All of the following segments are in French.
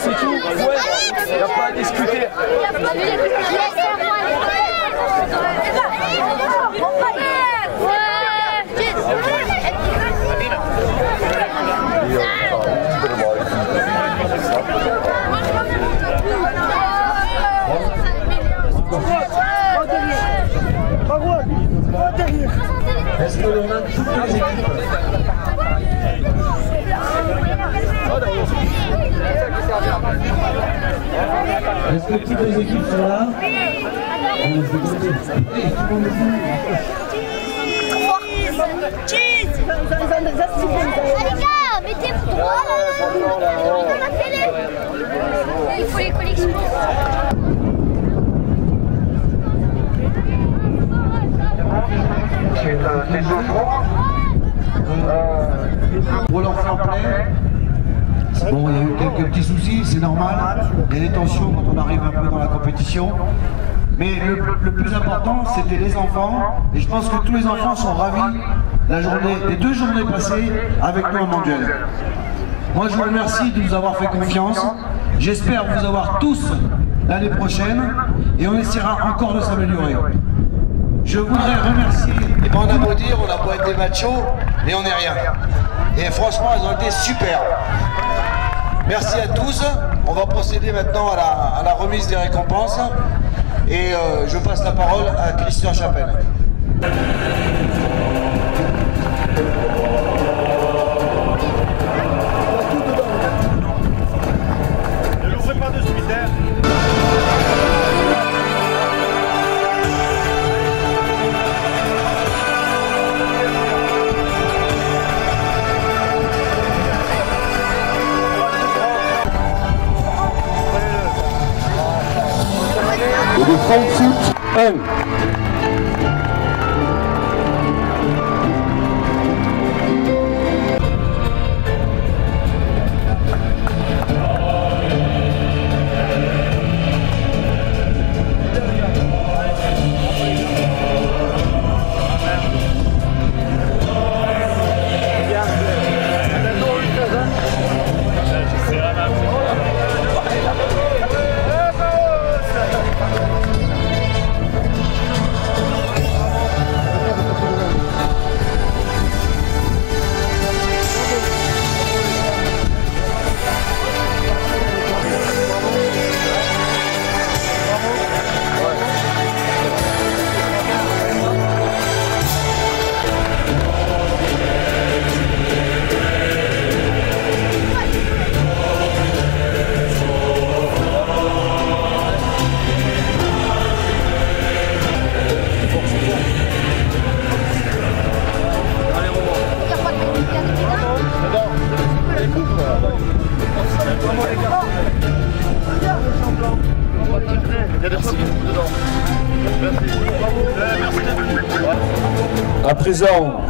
C'est tout. Ouais, il n'y a pas à discuter. Est-ce que l'on a toutes les équipes? Est-ce que toutes les équipes sont là? Mettez-vous droit il faut les collectionner. Pour l'enfant plein, bon, il y a eu quelques petits soucis, c'est normal. Il y a des tensions quand on arrive un peu dans la compétition. Mais le plus important, c'était les enfants. Et je pense que tous les enfants sont ravis des 2 journées passées avec nous en mondial. Moi, je vous remercie de nous avoir fait confiance. J'espère vous avoir tous l'année prochaine. Et on essaiera encore de s'améliorer. Je voudrais remercier, et ben on a beau dire, on a beau être des machos, mais on n'est rien. Et franchement, elles ont été super. Merci à tous. On va procéder maintenant à la remise des récompenses. Et je passe la parole à Christian Chapelle. Ne l'ouvrez pas de suite, hein. Le Frankfurt 1. À présent,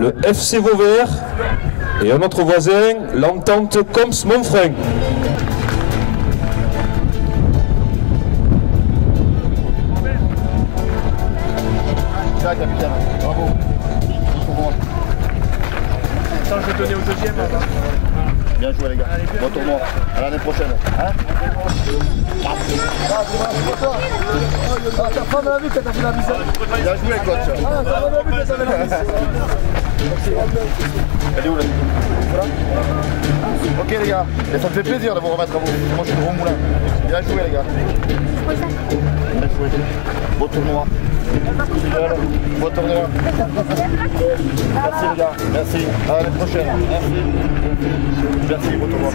le FC Vauvert et un autre voisin, l'entente Comps-Monfrein. Capitaine, bravo. Attends, je vais donner au deuxième. Bien joué les gars. Bon tournoi. À l'année prochaine. Hein, ta femme a vu que t'as fait la bise. Bien joué coach. Ah, ta femme a vu que t'avais la bise. Elle est où là? Ok les gars. Et ça me fait plaisir de vous remettre à vous. Moi je suis gros moulin. Bien joué les gars. Bien joué. Beau tournoi. Bon tournoi. Merci les gars. Merci. À l'année prochaine. Merci. Merci, bon tournoi.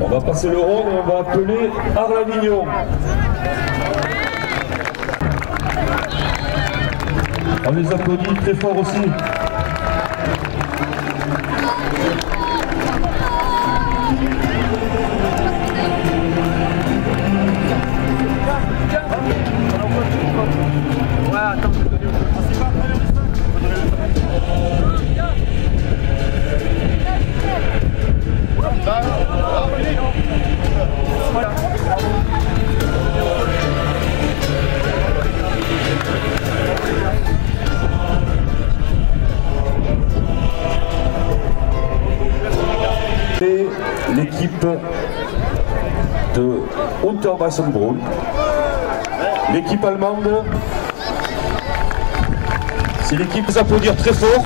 On va passer le rond et on va appeler Arlavignon. On les applaudit très fort aussi. l'équipe de Unterwassenbrunn, l'équipe allemande. C'est l'équipe qui applaudir très fort.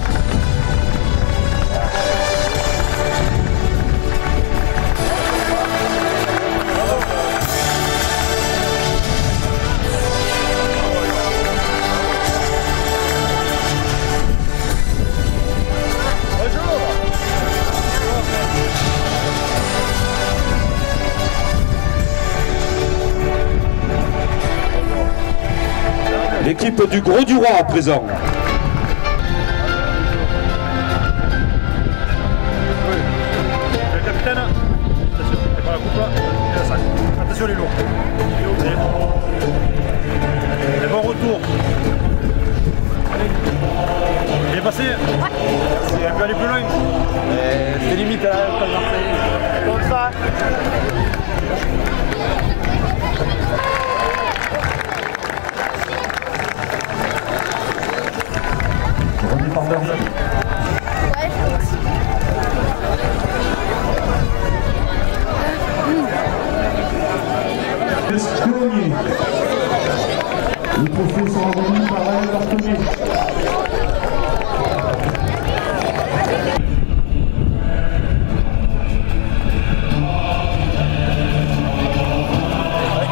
L'équipe du Gros du Roi à présent. Le capitaine, attention, c'est pas la coupe là, et le sac. Attention les lourds. Et bon retour. Il est passé. Merci. Elle peut aller plus loin. C'est limite à la Marseille. Comme ça. Le trophée sera remis par Alain Barthélémy.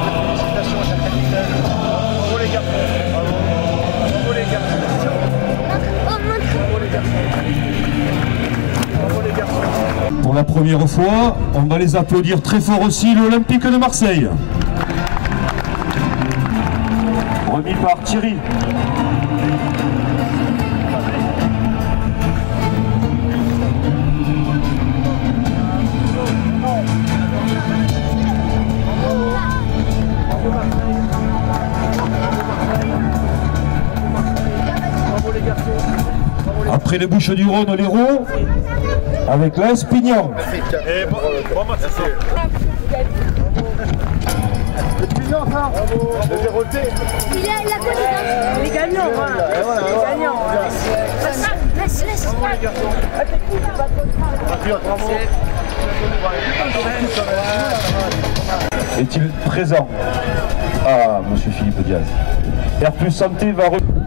Félicitations à chaque capitaine. Bravo les gars. Bravo les gars. Bravo les gars. Bravo les garçons. Pour la première fois, on va les applaudir très fort aussi, l'Olympique de Marseille. Remis par Thierry. Après les Bouches-du-Rhône, l'Hérault, avec l'AS Pignan. Et bon match, c'est... Le Pignan, ça. Bravo. Le Véroté. Il a connu. Les gagnants, voilà. Les gagnants. Laisse. Bravo. Est-il présent? Ah, monsieur Philippe Diaz. Air Plus Santé va...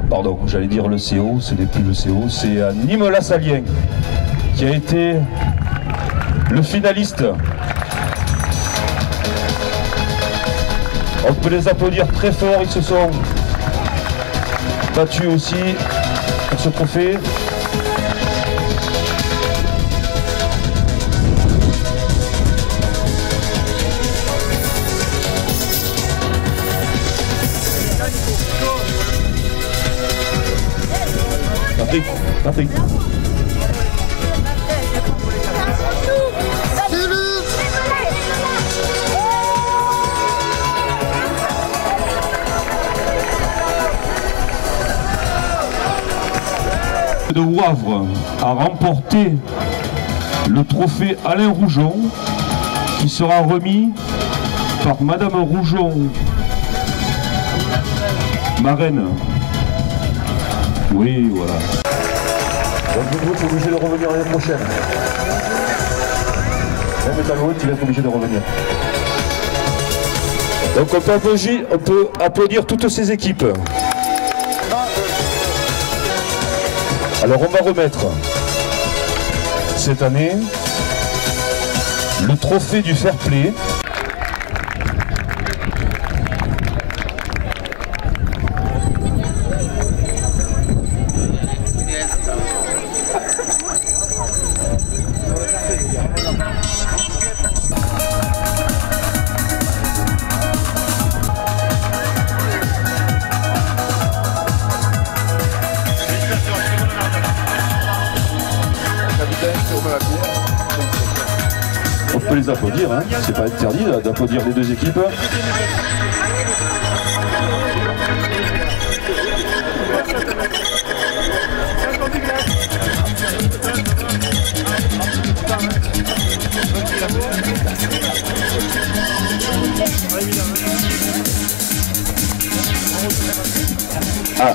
Pardon, j'allais dire le CO, ce n'est plus le CO, c'est Nicolas Salien qui a été le finaliste. On peut les applaudir très fort, ils se sont battus aussi pour ce trophée. Patrick. De Wavre a remporté le trophée Alain Roujon qui sera remis par Madame Roujon, marraine. Oui, voilà. Donc vous êtes obligé de revenir l'année prochaine. Même Talon, tu vas être obligé de revenir. Donc on peut applaudir toutes ces équipes. Alors on va remettre cette année le trophée du fair play. On peut les applaudir, hein. C'est pas interdit d'applaudir les deux équipes. Ah,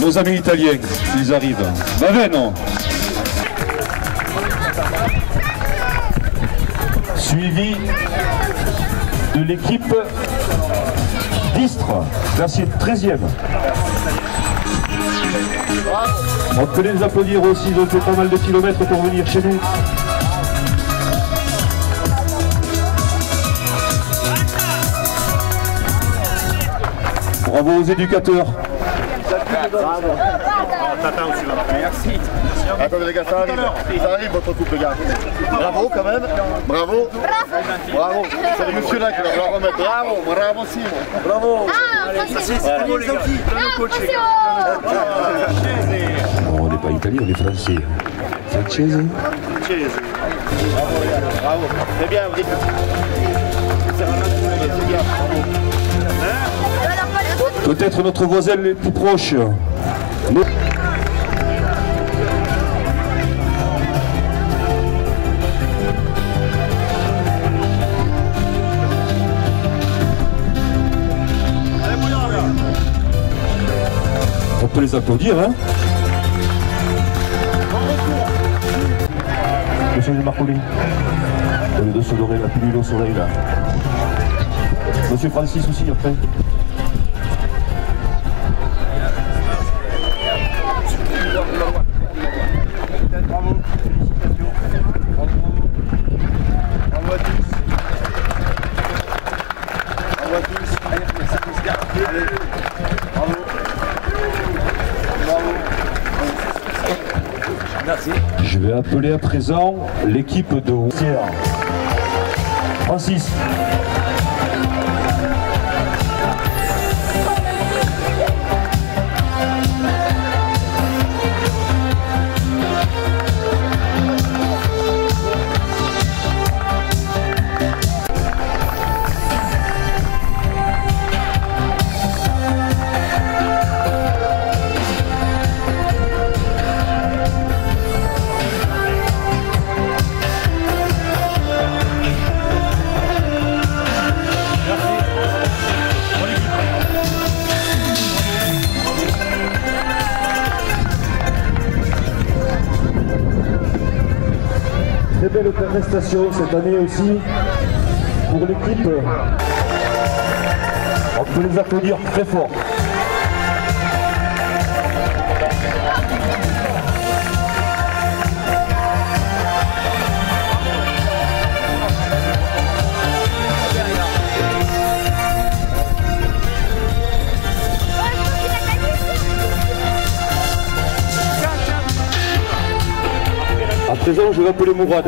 nos amis italiens, ils arrivent. Ben non. suivi de l'équipe d'Istres, classée 13e. On peut les applaudir aussi, ils ont fait pas mal de kilomètres pour venir chez nous. Bravo aux éducateurs. Merci. Attendez les gars, ça arrive votre couple, les gars. Bravo quand même, bravo. Bravo. C'est le monsieur là qui va leur remettre. Bravo, bravo Simon. Bravo. On n'est pas italien, on est français. Francese. Bravo les gars, bravo. C'est bien, vous dites. C'est bien. Peut-être notre voisin les plus proches. On peut les applaudir, hein. Monsieur Marcolin, au lieu de se dorer la pilule au soleil là. Monsieur Francis aussi après. Bravo. Félicitations. Bravo à tous. Bravo à tous. Allez, merci. Allez. Bravo. Bravo. Merci. Je vais appeler à présent l'équipe de Roussière. Francis. Très belle prestation cette année aussi pour l'équipe. On peut les applaudir très fort. À présent, je vais appeler Mourad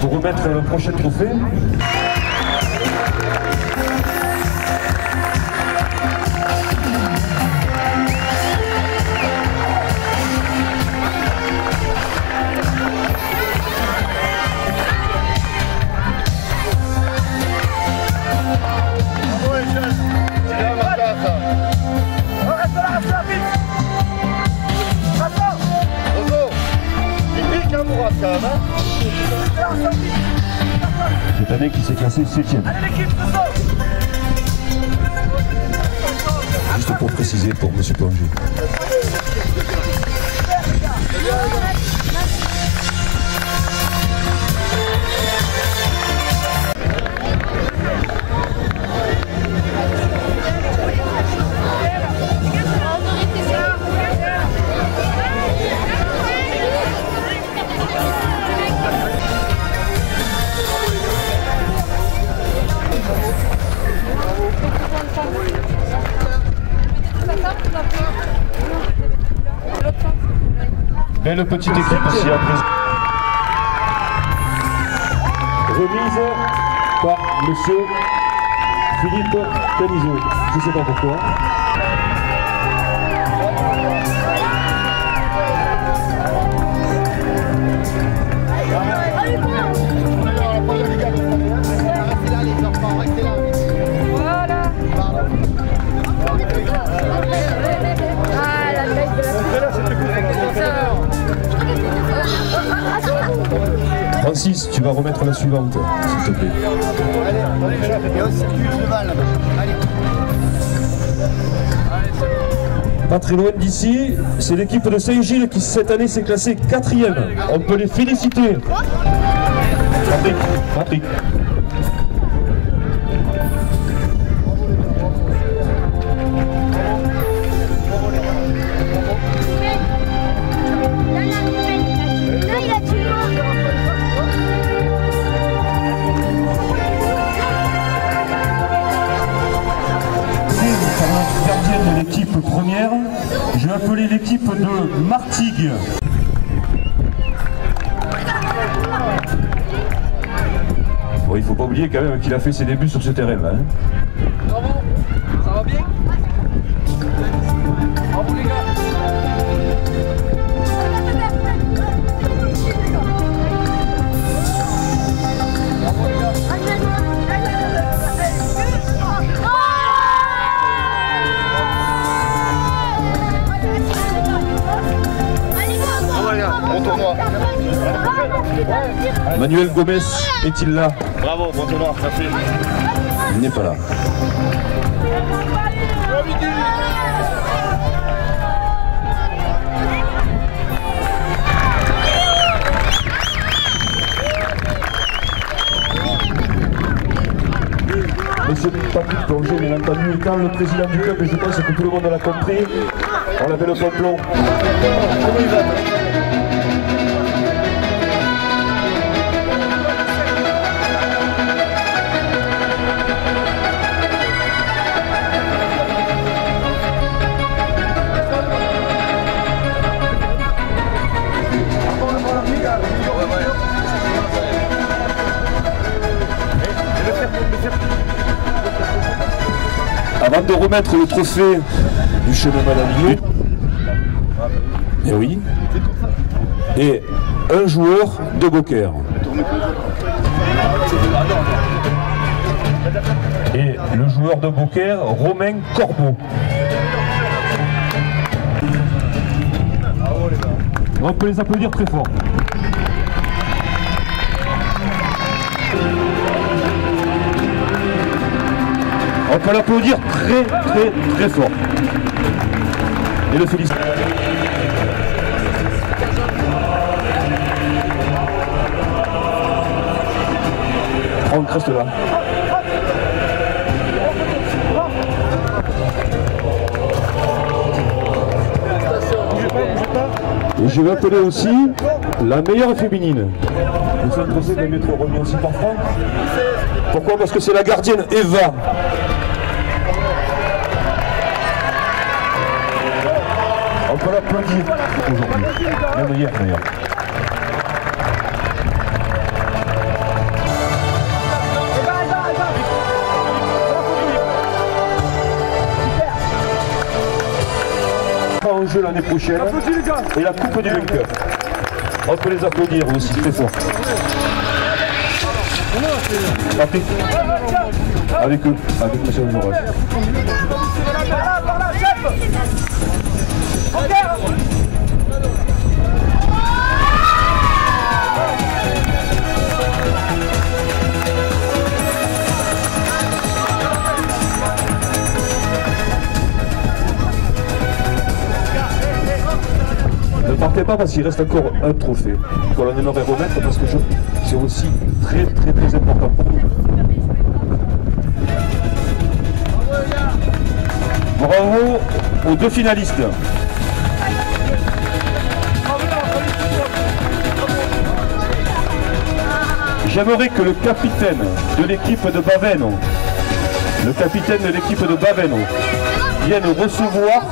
pour remettre le prochain trophée. Bravo les jeunes. C'est bien ma place. Reste là, reste là, vite. Roso, il pique un Mourad quand même, hein. Cette année qui s'est classé 7e. Juste pour préciser pour M. Plongé. Belle petite équipe ici à présent. Remise par monsieur Philippe Canizo. Je ne sais pas pourquoi. Francis, tu vas remettre la suivante, s'il te plaît. Pas très loin d'ici, c'est l'équipe de Saint-Gilles qui cette année s'est classée 4e. On peut les féliciter. Patrick. Patrick. Gardienne de l'équipe première, je vais appeler l'équipe de Martigues. Bon, il ne faut pas oublier quand même qu'il a fait ses débuts sur ce terrain-là. Hein. Bravo, ça va bien? Bravo les gars. Bon tournoi. Manuel Gomez est-il là? Bravo, bon tournoi, merci. Il n'est pas là. Monsieur Patrick Plongé, bien entendu, étant le président du club, et je pense que tout le monde l'a compris, on avait le complot. Avant de remettre le trophée du chemin Madalier, et oui, et un joueur de Beaucaire. Et le joueur de Beaucaire, Romain Corbeau. On peut les applaudir très fort. On peut l'applaudir très fort. Et le féliciter. Franck reste là. Et je vais appeler aussi la meilleure féminine. Le seul trophée va être remis aussi par Franck. Pourquoi? Parce que c'est la gardienne Eva. On peut l'applaudir aujourd'hui, même hier d'ailleurs. En jeu l'année prochaine et la coupe du vainqueur. On peut les applaudir aussi très fort. Patrick, avec eux, avec M. Moral. Ne partez pas parce qu'il reste encore un trophée qu'on aimerait remettre parce que c'est aussi très important pour nous. Bravo aux deux finalistes. J'aimerais que le capitaine de l'équipe de Baveno, vienne recevoir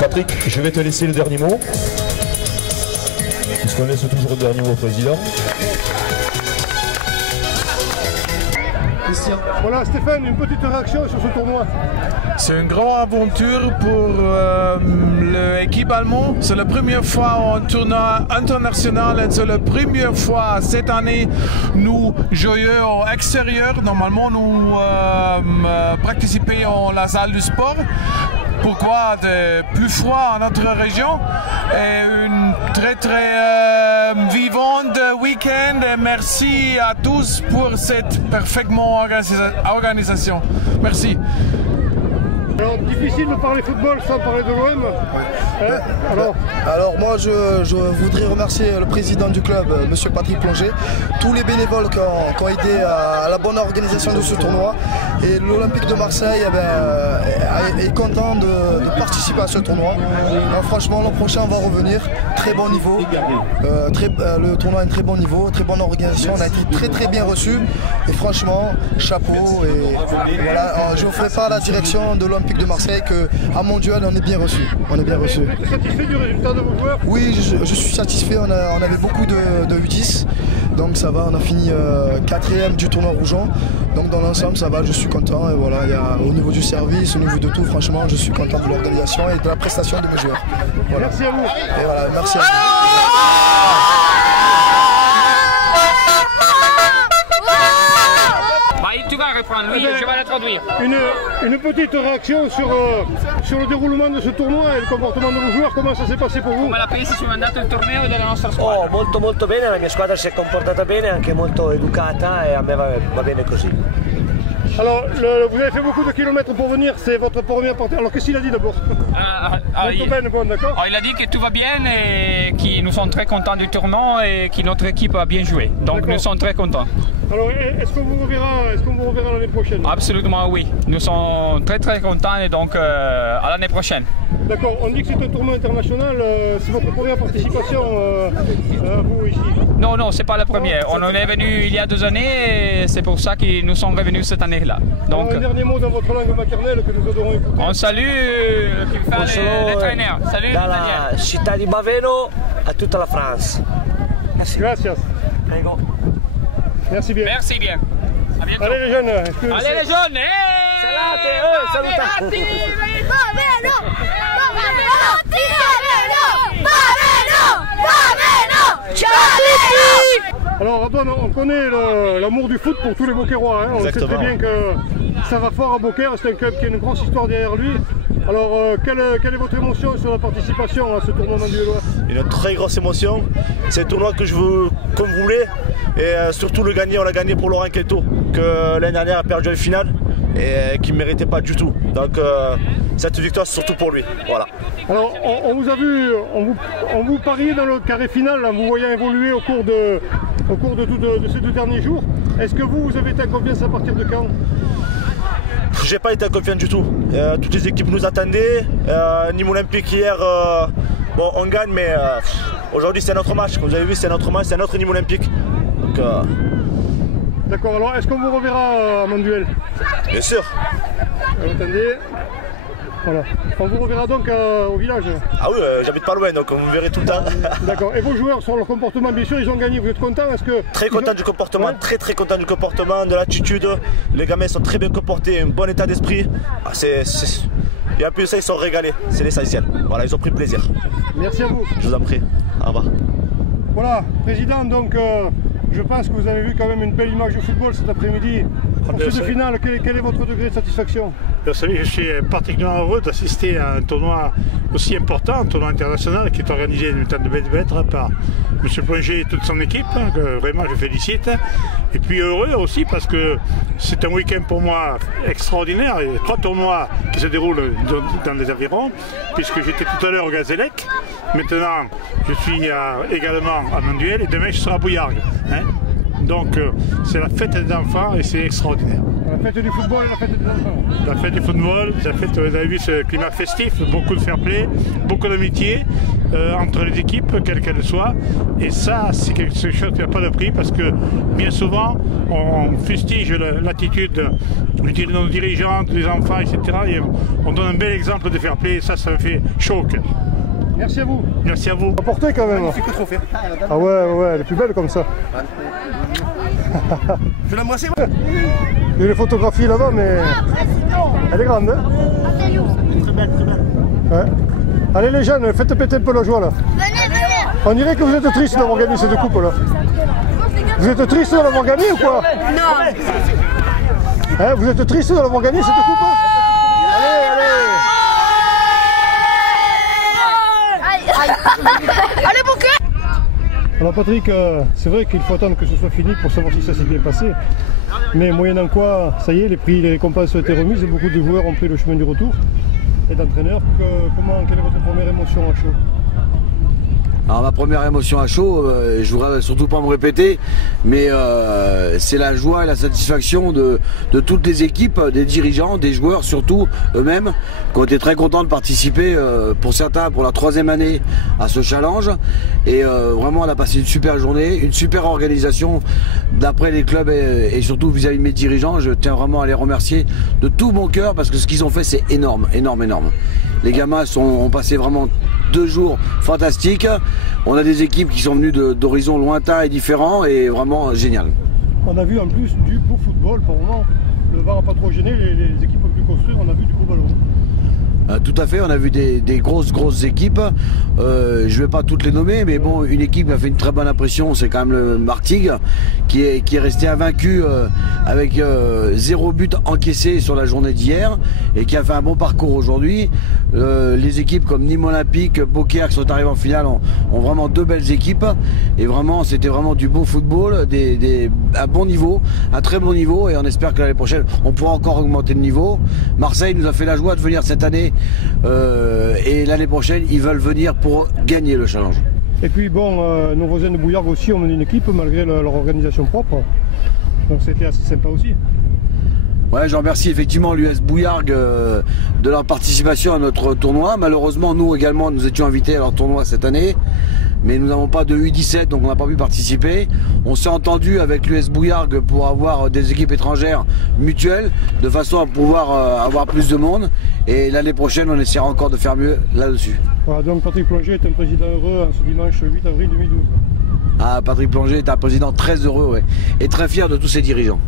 Patrick, je vais te laisser le dernier mot, puisqu'on laisse toujours le dernier mot au président. Voilà Stéphane, une petite réaction sur ce tournoi. C'est une grande aventure pour l'équipe allemande. C'est la première fois en tournoi international et c'est la première fois cette année nous jouons à l'extérieur. Normalement nous participons en la salle du sport. pourquoi de plus froid en notre région. Et une très vivant week-end. Et merci à tous pour cette parfaitement organisation. Merci. Alors, difficile de parler football sans parler de l'OM. Hein? Alors moi je voudrais remercier le président du club, monsieur Patrick Plongé, tous les bénévoles qui ont aidé à la bonne organisation de ce tournoi. Et l'Olympique de Marseille est content de participer à ce tournoi. Alors, franchement, l'an prochain on va revenir, très bon niveau. Le tournoi a un très bon niveau, très bonne organisation, on a été très bien reçus. Et franchement, chapeau. Et voilà, je ne ferai pas la direction de l'Olympique de Marseille qu'à Mondial on est bien reçus. Vous êtes satisfait du résultat de vos joueurs? Oui, je suis satisfait, on avait beaucoup de U10, donc ça va, on a fini 4e du tournoi Rougeon, donc dans l'ensemble ça va, je suis content. Et voilà, au niveau du service, au niveau de tout, franchement je suis content de l'organisation et de la prestation de mes joueurs. Voilà. Merci à vous. Et voilà, merci à vous. Tu vas reprendre, oui, je vais la traduire. Une petite réaction sur le déroulement de ce tournoi et le comportement de vos joueurs, comment ça s'est passé pour vous? Come la pensi sull'andamento del torneo e della nostra squadra? Molto bene, la mia squadra si è comportata bene, anche molto educata e a me va bene così. Alors, vous avez fait beaucoup de kilomètres pour venir, c'est votre première partie. Alors, qu'est-ce qu'il a dit d'abord? Il a dit que tout va bien et que nous sommes très contents du tournoi et que notre équipe a bien joué. Donc, nous sommes très contents. Alors, est-ce qu'on vous reverra l'année prochaine? Absolument oui. Nous sommes très contents et donc à l'année prochaine. D'accord, on dit que c'est un tournoi international, c'est votre première participation vous ici? Non, c'est pas la première. On en est venu il y a 2 années et c'est pour ça que nous sommes revenus cette année-là. Donc, un dernier mot dans votre langue maternelle que nous adorons écouter. On salue l'entraîneur. Salut dalla città di Baveno a tutta la France. Gracias. Prego. Merci bien. Merci bien. À bientôt. Allez les jeunes. Allez les jeunes. Salutate. Alors Antoine, on connaît l'amour du foot pour tous les Beaucairois. Hein. On sait très bien que ça va fort à Beaucaire, c'est un club qui a une grosse histoire derrière lui. Alors quelle est votre émotion sur la participation à ce tournoi mondialois? Une très grosse émotion. C'est un tournoi que je veux comme vous voulez. Et surtout le gagner, on l'a gagné pour Laurent Queto, que l'année dernière a perdu en finale et qui ne méritait pas du tout. Donc cette victoire c'est surtout pour lui. Voilà. Alors on vous a vu, on vous pariait dans le carré final, en vous voyant évoluer au cours de ces 2 derniers jours. Est-ce que vous avez été en confiance à partir de quand? J'ai pas été confiant du tout. Toutes les équipes nous attendaient. Nîmes Olympique hier, bon, on gagne, mais aujourd'hui c'est notre match. Comme vous avez vu, c'est notre match, c'est notre Nîmes Olympique. D'accord, alors est-ce qu'on vous reverra à Monduel? Bien sûr. Attendez. Voilà. On vous reverra donc au village? Ah oui, j'habite pas loin, donc vous me verrez tout le temps. D'accord. Et vos joueurs, sur leur comportement, bien sûr, ils ont gagné. Vous êtes content? Très content du comportement, ouais. Très content du comportement, de l'attitude. Les gamins sont très bien comportés, un bon état d'esprit. Et en plus de ça, ils sont régalés. C'est l'essentiel. Voilà, ils ont pris plaisir. Merci à vous. Je vous en prie. Au revoir. Voilà, président, donc je pense que vous avez vu quand même une belle image du football cet après-midi. Pour cette finale, quel est votre degré de satisfaction? Vous savez, je suis particulièrement heureux d'assister à un tournoi aussi important, un tournoi international qui est organisé dans le temps de Bête par M. Plongé et toute son équipe, que vraiment je félicite. Et puis heureux aussi parce que c'est un week-end pour moi extraordinaire. Il y a 3 tournois qui se déroulent dans les environs, puisque j'étais tout à l'heure au Gazélec. Maintenant, je suis également à Monduel et demain je serai à Bouillargues. Hein. Donc c'est la fête des enfants et c'est extraordinaire. La fête du football et la fête des enfants. La fête du football, vous avez vu ce climat festif, beaucoup de fair play, beaucoup d'amitié entre les équipes, quelles qu'elles soient. Et ça, c'est quelque chose qui n'a pas de prix parce que bien souvent, on fustige l'attitude de nos dirigeants, des enfants, etc. Et on donne un bel exemple de fair play et ça me fait chaud au cœur. Merci à vous. Merci à vous. Apportez quand même. Magnifique trophée. Ah ouais, elle est plus belle comme ça. Je l'embrasser. Il y a les photographies là-bas, mais elle est grande. Hein, très belle. Ouais. Allez les jeunes, faites péter un peu la joie là. Venez. On dirait que vous êtes tristes d'avoir gagné cette coupe là. Vous êtes tristes d'avoir gagné ou quoi? Non. Hein, vous êtes tristes d'avoir gagné cette coupe? Allez. Alors Patrick, c'est vrai qu'il faut attendre que ce soit fini pour savoir si ça s'est bien passé. Mais moyennant quoi, ça y est, les récompenses ont été remises et beaucoup de joueurs ont pris le chemin du retour. Et d'entraîneur, quelle est votre première émotion à chaud? Alors ma première émotion à chaud, je voudrais surtout pas me répéter, mais c'est la joie et la satisfaction de toutes les équipes, des dirigeants, des joueurs surtout eux-mêmes, qui ont été très contents de participer, pour certains pour la 3e année à ce challenge. Et vraiment on a passé une super journée, une super organisation d'après les clubs et surtout vis-à-vis de mes dirigeants. Je tiens vraiment à les remercier de tout mon cœur parce que ce qu'ils ont fait c'est énorme, énorme, énorme. Les gamins ont passé vraiment 2 jours fantastiques. On a des équipes qui sont venues d'horizons lointains et différents et vraiment génial. On a vu en plus du beau football par moment. Le VAR n'a pas trop gêné, les équipes ont pu construire, on a vu du beau ballon. Tout à fait, on a vu des grosses équipes. Je ne vais pas toutes les nommer, mais bon, une équipe qui a fait une très bonne impression, c'est quand même le Martigues, qui est resté invaincu avec 0 but encaissé sur la journée d'hier et qui a fait un bon parcours aujourd'hui. Les équipes comme Nîmes Olympique, Beaucaire qui sont arrivés en finale ont vraiment 2 belles équipes et vraiment c'était vraiment du beau football, un bon niveau, un très bon niveau et on espère que l'année prochaine on pourra encore augmenter le niveau. Marseille nous a fait la joie de venir cette année. Et l'année prochaine ils veulent venir pour gagner le challenge. Et puis bon, nos voisins de Bouillargues aussi ont mené une équipe malgré leur organisation propre, donc c'était assez sympa aussi. Ouais, je remercie effectivement l'US Bouillargues de leur participation à notre tournoi. Malheureusement nous également nous étions invités à leur tournoi cette année, mais nous n'avons pas de U17 donc on n'a pas pu participer. On s'est entendu avec l'US Bouillargues pour avoir des équipes étrangères mutuelles de façon à pouvoir avoir plus de monde et l'année prochaine on essaiera encore de faire mieux là-dessus. Voilà, donc Patrick Plongé est un président heureux en ce dimanche 8 avril 2012. Ah, Patrick Plongé est un président très heureux ouais, et très fier de tous ses dirigeants.